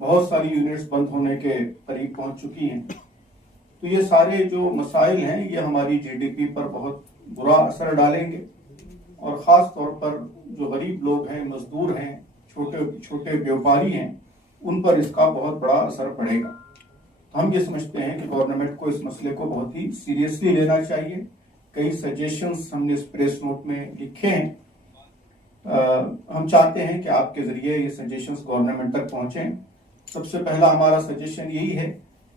बहुत सारी यूनिट्स बंद होने के करीब पहुंच चुकी हैं। तो ये सारे जो मसाइल हैं ये हमारी जीडीपी पर बहुत बुरा असर डालेंगे और ख़ास तौर पर जो गरीब लोग हैं, मजदूर हैं, छोटे छोटे व्यापारी हैं, उन पर इसका बहुत बड़ा असर पड़ेगा। तो हम ये समझते हैं कि गवर्नमेंट को इस मसले को बहुत ही सीरियसली लेना चाहिए। कई सजेशंस हमने इस प्रेस नोट में लिखे हैं। हम चाहते हैं कि आपके जरिए ये सजेशंस गवर्नमेंट तक पहुंचें। सबसे पहला हमारा सजेशन यही है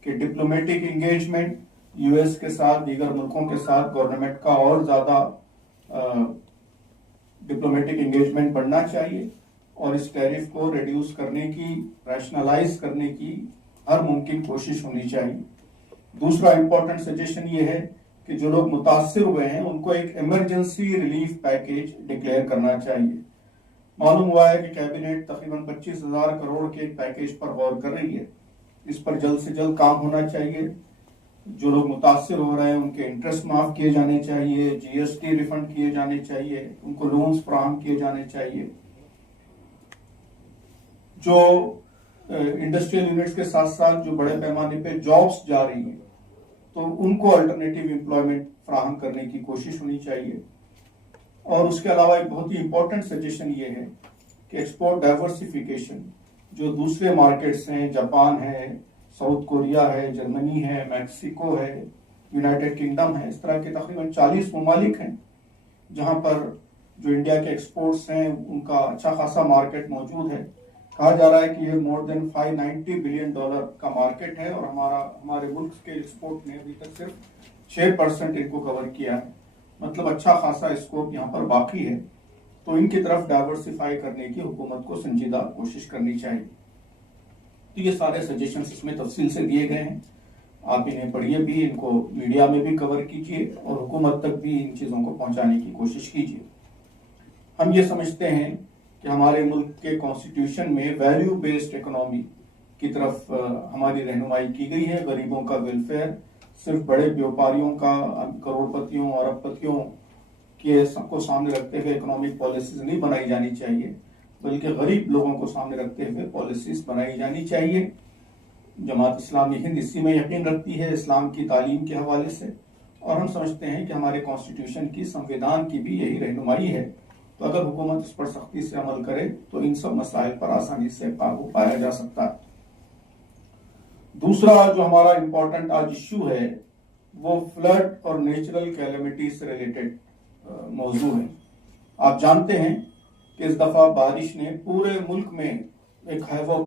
कि डिप्लोमेटिक एंगेजमेंट यूएस के साथ, दीगर मुल्कों के साथ गवर्नमेंट का और ज़्यादा डिप्लोमेटिक एंगेजमेंट बढ़ना चाहिए और इस टैरिफ को रिड्यूस करने की, रैशनलाइज करने की हर मुमकिन कोशिश होनी चाहिए। दूसरा इम्पोर्टेंट सजेशन ये है कि जो लोग मुतासिर हुए हैं उनको एक इमरजेंसी रिलीफ पैकेज डिक्लेयर करना चाहिए। मालूम हुआ है कि कैबिनेट तकरीबन 25,000 करोड़ के पैकेज पर गौर कर रही है। इस पर जल्द से जल्द काम होना चाहिए। जो लोग मुतासिर हो रहे हैं उनके इंटरेस्ट माफ किए जाने चाहिए, जीएसटी रिफंड किए जाने चाहिए, उनको लोन्स फराहम किए जाने चाहिए। जो इंडस्ट्रियल यूनिट्स के साथ साथ जो बड़े पैमाने पे जॉब्स जा रही हैं तो उनको अल्टरनेटिव एम्प्लॉयमेंट फराहम करने की कोशिश होनी चाहिए। और उसके अलावा एक बहुत ही इंपॉर्टेंट सजेशन ये है कि एक्सपोर्ट डाइवर्सिफिकेशन, जो दूसरे मार्केट्स हैं, जापान है, साउथ कोरिया है, जर्मनी है, मैक्सिको है, यूनाइटेड किंगडम है, इस तरह के तकरीबन 40 ममालिक हैं जहां पर जो इंडिया के एक्सपोर्ट्स हैं उनका अच्छा खासा मार्केट मौजूद है। कहा जा रहा है कि ये मोर देन $590 बिलियन का मार्केट है और हमारे मुल्क के एक्सपोर्ट ने अभी तक सिर्फ 6% इनको कवर किया है। मतलब अच्छा खासा स्कोप यहाँ पर बाकी है। तो इनकी तरफ डाइवर्सिफाई करने की हुकूमत को संजीदा कोशिश करनी चाहिए। तो ये सारे सजेशंस इसमें तफसील से दिए गए हैं। आप इन्हें पढ़िए भी, इनको मीडिया में भी कवर कीजिए और हुकूमत तक भी इन चीज़ों को पहुंचाने की कोशिश कीजिए। हम ये समझते हैं कि हमारे मुल्क के कॉन्स्टिट्यूशन में वैल्यू बेस्ड इकोनॉमी की तरफ हमारी रहनुमाई की गई है। गरीबों का वेलफेयर सिर्फ बड़े व्यापारियों का, करोड़पतियों और अरबपतियों के सबको सामने रखते हुए इकोनॉमिक पॉलिसीज नहीं बनाई जानी चाहिए, बल्कि गरीब लोगों को सामने रखते हुए पॉलिसीज बनाई जानी चाहिए। जमात इस्लामी हिंद इसी में यकीन रखती है, इस्लाम की तालीम के हवाले से, और हम समझते हैं कि हमारे कॉन्स्टिट्यूशन की, संविधान की भी यही रहनुमाई है। तो अगर हुकूमत इस पर सख्ती से अमल करे तो इन सब मसाइल पर आसानी से काबू पाया जा सकता है। दूसरा जो हमारा इम्पोर्टेंट आज इश्यू है वो फ्लड और नेचुरल कैलेमिटी से रिलेटेड मौजू है। आप जानते हैं कि इस दफा बारिश ने पूरे मुल्क में एक हैवो